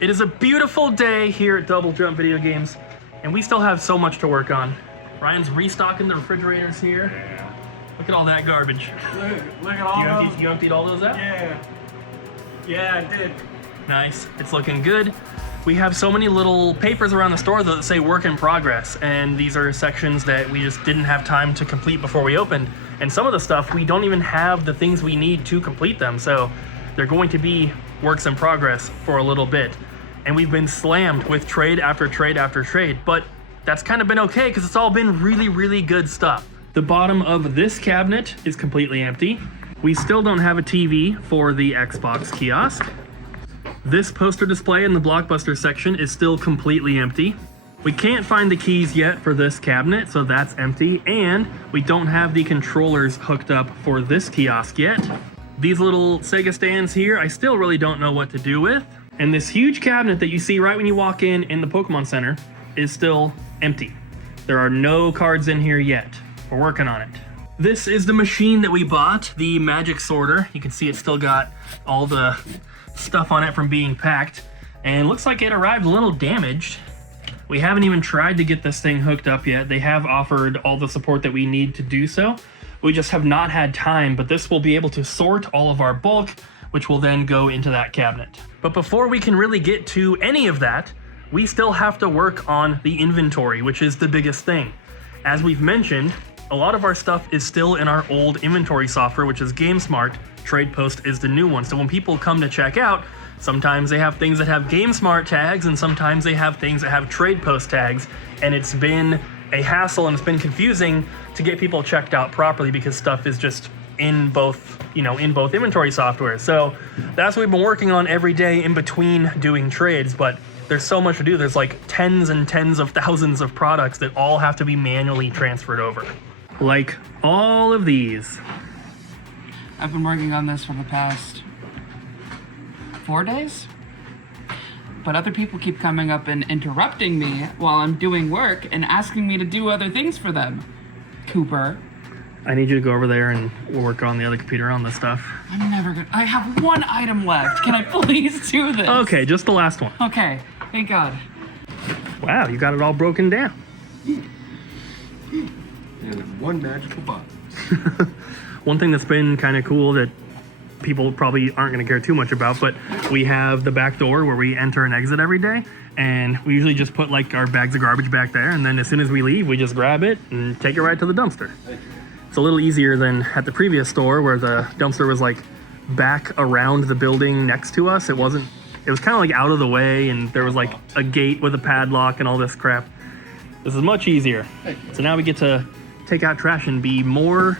It is a beautiful day here at Double Jump Video Games, and we still have so much to work on. Ryan's restocking the refrigerators here. Yeah. Look at all that garbage. Look at all those. You emptied all those out? Yeah. Yeah, I did. Nice. It's looking good. We have so many little papers around the store that say work in progress, and these are sections that we just didn't have time to complete before we opened. And some of the stuff, we don't even have the things we need to complete them, so they're going to be works in progress for a little bit. And we've been slammed with trade after trade after trade, but that's kind of been okay because it's all been really, really good stuff. The bottom of this cabinet is completely empty. We still don't have a TV for the Xbox kiosk. This poster display in the Blockbuster section is still completely empty. We can't find the keys yet for this cabinet, so that's empty. And we don't have the controllers hooked up for this kiosk yet. These little Sega stands here, I still really don't know what to do with. And this huge cabinet that you see right when you walk in the Pokemon Center is still empty. There are no cards in here yet. We're working on it. This is the machine that we bought, the Magic Sorter. You can see it's still got all the stuff on it from being packed, and looks like it arrived a little damaged. We haven't even tried to get this thing hooked up yet. They have offered all the support that we need to do so. We just have not had time, but this will be able to sort all of our bulk, which will then go into that cabinet. But before we can really get to any of that, we still have to work on the inventory, which is the biggest thing. As we've mentioned, a lot of our stuff is still in our old inventory software, which is GameSmart. TradePost is the new one. So when people come to check out, sometimes they have things that have GameSmart tags, and sometimes they have things that have TradePost tags, and it's been a hassle and it's been confusing to get people checked out properly because stuff is just in both, in both inventory software. So that's what we've been working on every day in between doing trades, but there's so much to do. There's like tens and tens of thousands of products that all have to be manually transferred over. Like all of these. I've been working on this for the past 4 days, but other people keep coming up and interrupting me while I'm doing work and asking me to do other things for them. Cooper. I need you to go over there and we'll work on the other computer on this stuff. I'm never gonna. I have one item left. Can I please do this? Okay, just the last one. Okay, thank God. Wow, you got it all broken down. And one magical box. One thing that's been kind of cool that people probably aren't going to care too much about, but we have the back door where we enter and exit every day, and we usually just put like our bags of garbage back there, and then as soon as we leave, we just grab it and take it right to the dumpster. It's a little easier than at the previous store where the dumpster was like back around the building next to us. It was kind of like out of the way, and there was like a gate with a padlock and all this crap. This is much easier. So now we get to take out trash and be more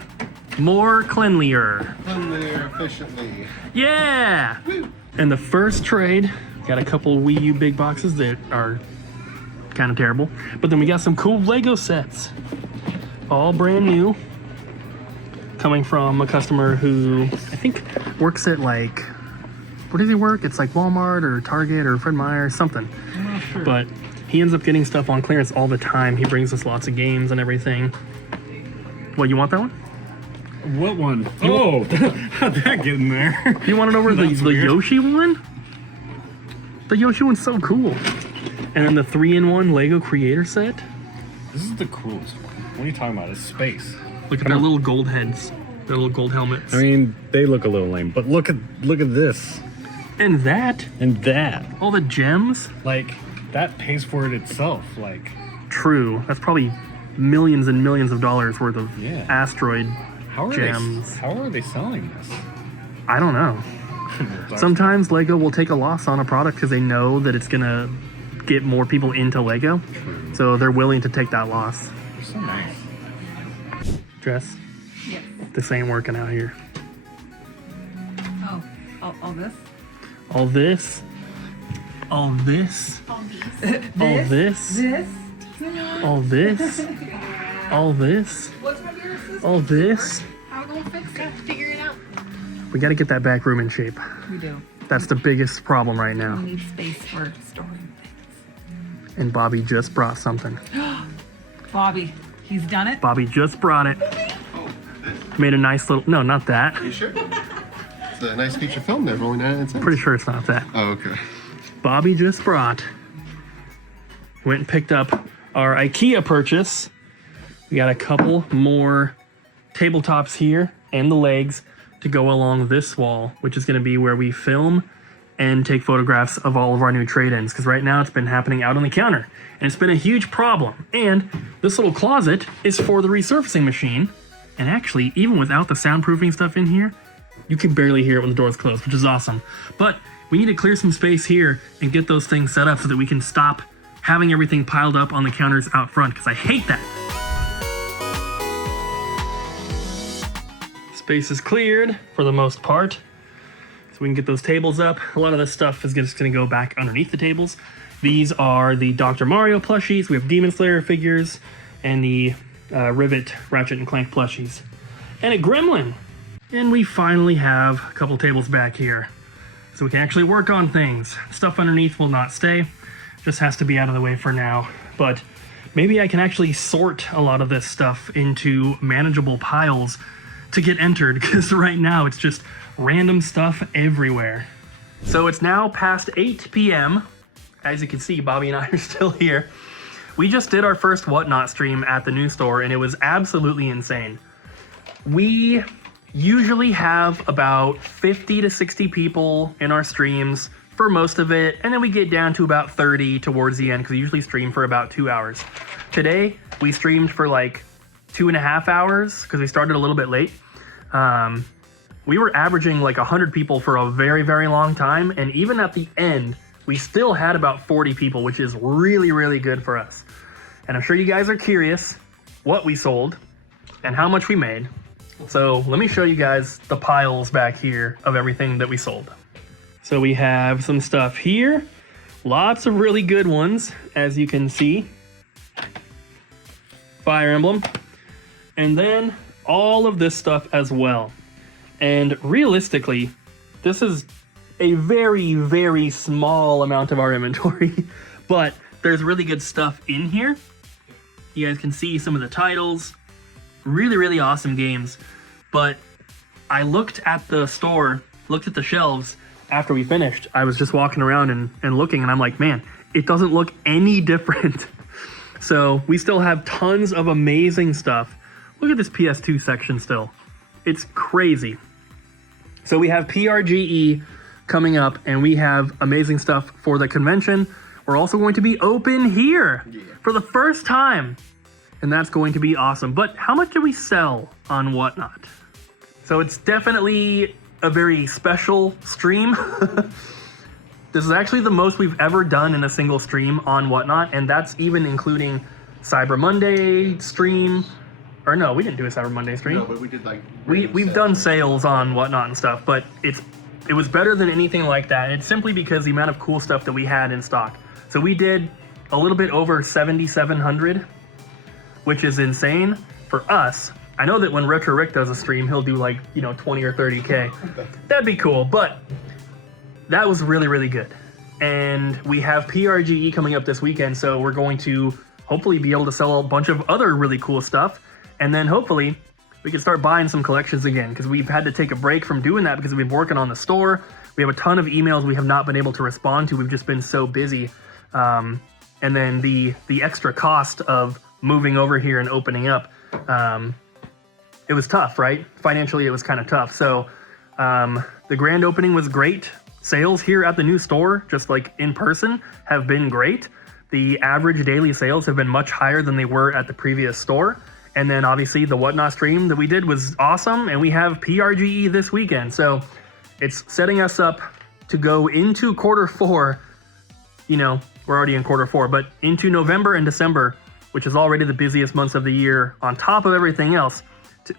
cleanlier. Cleanlier, efficiently. Yeah! Woo. And the first trade, got a couple Wii U big boxes that are kind of terrible. But then we got some cool Lego sets. All brand new. Coming from a customer who I think works at like, where does he work? It's like Walmart or Target or Fred Meyer or something. I'm not sure. But he ends up getting stuff on clearance all the time. He brings us lots of games and everything. What, you want that one? What one? Oh, how'd that get in there? You want it over the Yoshi one? The Yoshi one's so cool. And then the 3-in-1 Lego Creator Set. This is the coolest one. What are you talking about? It's space. Look at their little gold heads. Their little gold helmets. I mean, they look a little lame, but look at this. And that. And that. All the gems. Like, that pays for it itself. Like, true. That's probably millions and millions of dollars worth of asteroid gems. How are they selling this? I don't know. Sometimes Lego will take a loss on a product because they know that it's gonna get more people into Lego. True. So they're willing to take that loss. They're so nice. Jess? Yes. This ain't working out here. Oh, all this? All this. All this. All these. All this. This. All this. All this. What's my dearest sister? All this. How are we gonna fix it? Figure it out. We gotta get that back room in shape. We do. That's the biggest problem right now. We need space for storing things. And Bobby just brought something. Bobby, he's done it? Bobby just brought it. Made a nice little, no, not that. You sure? It's a nice feature film there, only 99 cents. Pretty sure it's not that. Oh, okay. Bobby just brought. Went and picked up our IKEA purchase. We got a couple more tabletops here and the legs to go along this wall, which is going to be where we film and take photographs of all of our new trade-ins, because right now it's been happening out on the counter, and it's been a huge problem. And this little closet is for the resurfacing machine, and actually, even without the soundproofing stuff in here, you can barely hear it when the door's closed, which is awesome. But we need to clear some space here and get those things set up so that we can stop having everything piled up on the counters out front, because I hate that. Space is cleared for the most part, so we can get those tables up. A lot of this stuff is just going to go back underneath the tables. These are the Dr. Mario plushies. We have Demon Slayer figures and the Rivet, Ratchet, and Clank plushies. And a Gremlin. And we finally have a couple tables back here, so we can actually work on things. Stuff underneath will not stay. Just has to be out of the way for now. But maybe I can actually sort a lot of this stuff into manageable piles to get entered, because right now it's just random stuff everywhere. So it's now past 8 p.m. As you can see, Bobby and I are still here. We just did our first Whatnot stream at the new store, and it was absolutely insane. We usually have about 50 to 60 people in our streams for most of it, and then we get down to about 30 towards the end, because we usually stream for about 2 hours. Today, we streamed for like 2.5 hours, because we started a little bit late. We were averaging like 100 people for a very, very long time, and even at the end, we still had about 40 people, which is really, really good for us. And I'm sure you guys are curious what we sold and how much we made. So let me show you guys the piles back here of everything that we sold. So we have some stuff here, lots of really good ones, as you can see. Fire Emblem, and then all of this stuff as well. And realistically, this is a very, very small amount of our inventory, but there's really good stuff in here. You guys can see some of the titles, really, really awesome games. But I looked at the store, looked at the shelves after we finished. I was just walking around and looking, and I'm like, man, it doesn't look any different. So we still have tons of amazing stuff. Look at this PS2 section still. It's crazy. So we have PRGE coming up, and we have amazing stuff for the convention. We're also going to be open here for the first time, and that's going to be awesome. But how much do we sell on Whatnot? So it's definitely a very special stream. This is actually the most we've ever done in a single stream on Whatnot, and that's even including Cyber Monday stream. Or no, we didn't do a Cyber Monday stream. No, but we did like... We've done sales on Whatnot and stuff, but it was better than anything like that. It's simply because the amount of cool stuff that we had in stock. So we did a little bit over 7,700, which is insane for us. I know that when Retro Rick does a stream, he'll do like, 20 or 30K. That'd be cool, but that was really, really good. And we have PRGE coming up this weekend, so we're going to hopefully be able to sell a bunch of other really cool stuff. And then hopefully we can start buying some collections again, because we've had to take a break from doing that because we've been working on the store. We have a ton of emails we have not been able to respond to. We've just been so busy. And then the extra cost of moving over here and opening up, it was tough, right? Financially, it was kind of tough. So the grand opening was great. Sales here at the new store, just like in person, have been great. The average daily sales have been much higher than they were at the previous store. And then obviously the Whatnot stream that we did was awesome, and we have PRGE this weekend. So it's setting us up to go into quarter four. We're already in quarter four, but into November and December, which is already the busiest months of the year, on top of everything else,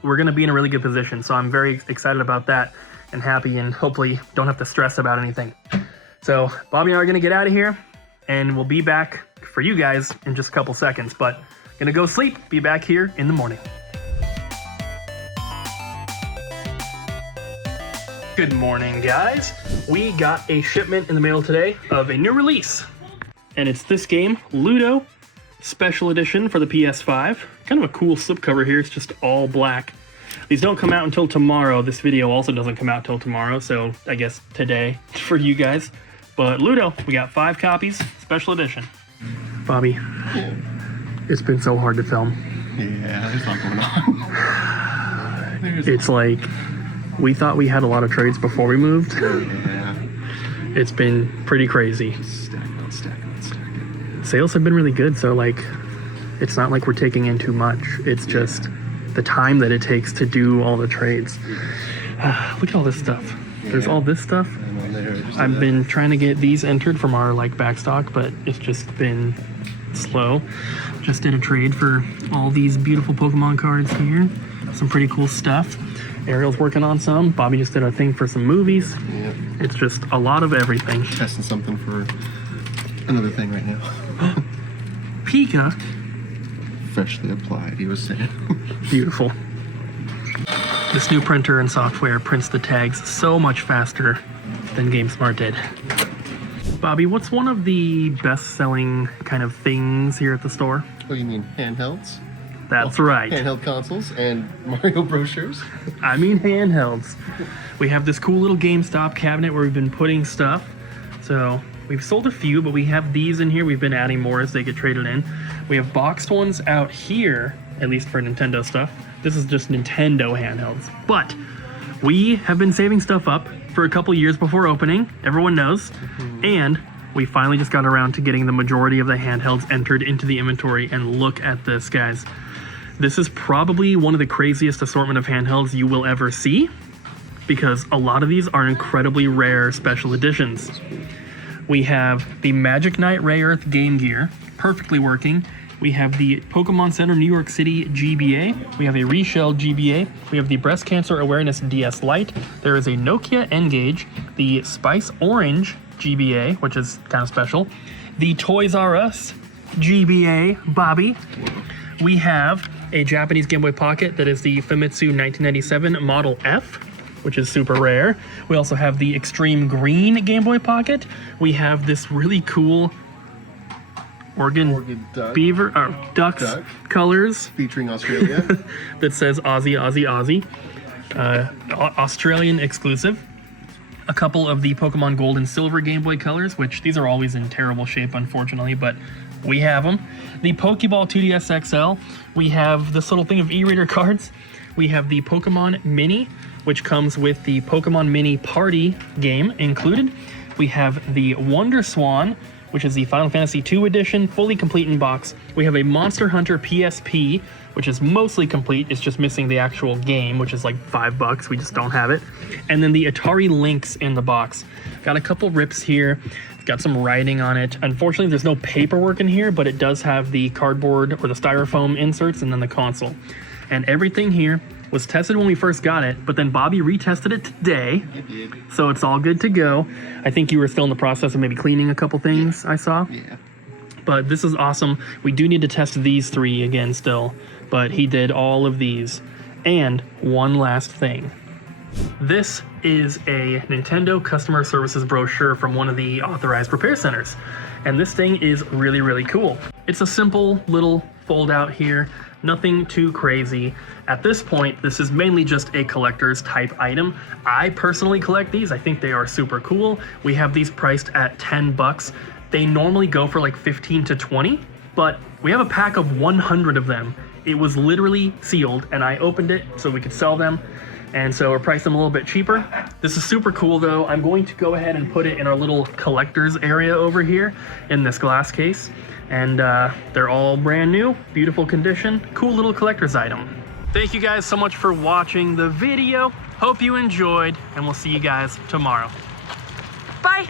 we're going to be in a really good position. So I'm very excited about that and happy, and hopefully don't have to stress about anything. So Bobby and I are going to get out of here, and we'll be back for you guys in just a couple seconds, but gonna go sleep, be back here in the morning. Good morning, guys. We got a shipment in the mail today of a new release, and it's this game, Ludo Special Edition for the PS5. Kind of a cool slipcover here, it's just all black. These don't come out until tomorrow. This video also doesn't come out till tomorrow, so I guess today for you guys. But Ludo, we got 5 copies, special edition. Bobby, it's been so hard to film. Yeah, there's a lot going on. It's like, we thought we had a lot of trades before we moved. Yeah. It's been pretty crazy. Stack on stack on stack. Sales have been really good, so like, it's not like we're taking in too much. It's just the time that it takes to do all the trades. Look at all this stuff. There's all this stuff. I've been trying to get these entered from our like backstock, but it's just been slow. Just did a trade for all these beautiful Pokemon cards here. Some pretty cool stuff. Ariel's working on some. Bobby just did a thing for some movies. Yep. It's just a lot of everything. Testing something for another thing right now. Pika. Freshly applied, he was saying. Beautiful. This new printer and software prints the tags so much faster than GameSmart did. Bobby, what's one of the best-selling kind of things here at the store? What do you mean, handhelds? That's right. Handheld consoles and Mario brochures. I mean handhelds. We have this cool little GameStop cabinet where we've been putting stuff. So we've sold a few, but we have these in here. We've been adding more as they get traded in. We have boxed ones out here, at least for Nintendo stuff. This is just Nintendo handhelds. But we have been saving stuff up for a couple years before opening. Everyone knows. And we finally just got around to getting the majority of the handhelds entered into the inventory. And look at this, guys. This is probably one of the craziest assortment of handhelds you will ever see, because a lot of these are incredibly rare special editions. We have the Magic Knight Ray Earth Game Gear, perfectly working. We have the Pokemon Center New York City GBA. We have a Reshell GBA. We have the Breast Cancer Awareness DS Lite. There is a Nokia N-Gage, the Spice Orange GBA, which is kind of special. The Toys R Us GBA, Bobby. We have a Japanese Game Boy Pocket that is the Famitsu 1997 Model F, which is super rare. We also have the Extreme Green Game Boy Pocket. We have this really cool Oregon duck. Beaver, or Ducks Duck. colors Featuring Australia. that says Aussie, Aussie, Aussie. Australian exclusive. A couple of the Pokemon Gold and Silver Game Boy colors, which these are always in terrible shape, unfortunately, but we have them. The Pokeball 2DS XL. We have this little thing of e-reader cards. We have the Pokemon Mini, which comes with the Pokemon Mini Party game included. We have the Wonder Swan, which is the Final Fantasy II edition, fully complete in box. We have a Monster Hunter PSP, which is mostly complete. It's just missing the actual game, which is like $5. We just don't have it. And then the Atari Lynx in the box. Got a couple rips here. Got some writing on it. Unfortunately, there's no paperwork in here, but it does have the cardboard or the styrofoam inserts and then the console. And everything here was tested when we first got it, but then Bobby retested it today. I did. So it's all good to go. I think you were still in the process of maybe cleaning a couple things, I saw. Yeah. But this is awesome. We do need to test these 3 again still, but he did all of these. And one last thing. This is a Nintendo customer services brochure from one of the authorized repair centers. And this thing is really, really cool. It's a simple little fold out here, nothing too crazy. At this point, this is mainly just a collector's type item. I personally collect these. I think they are super cool. We have these priced at $10. They normally go for like 15 to 20, but we have a pack of 100 of them. It was literally sealed and I opened it so we could sell them. And so we're priced them a little bit cheaper. This is super cool though. I'm going to go ahead and put it in our little collector's area over here in this glass case. And they're all brand new, beautiful condition, cool little collector's item. Thank you guys so much for watching the video. Hope you enjoyed, and we'll see you guys tomorrow. Bye.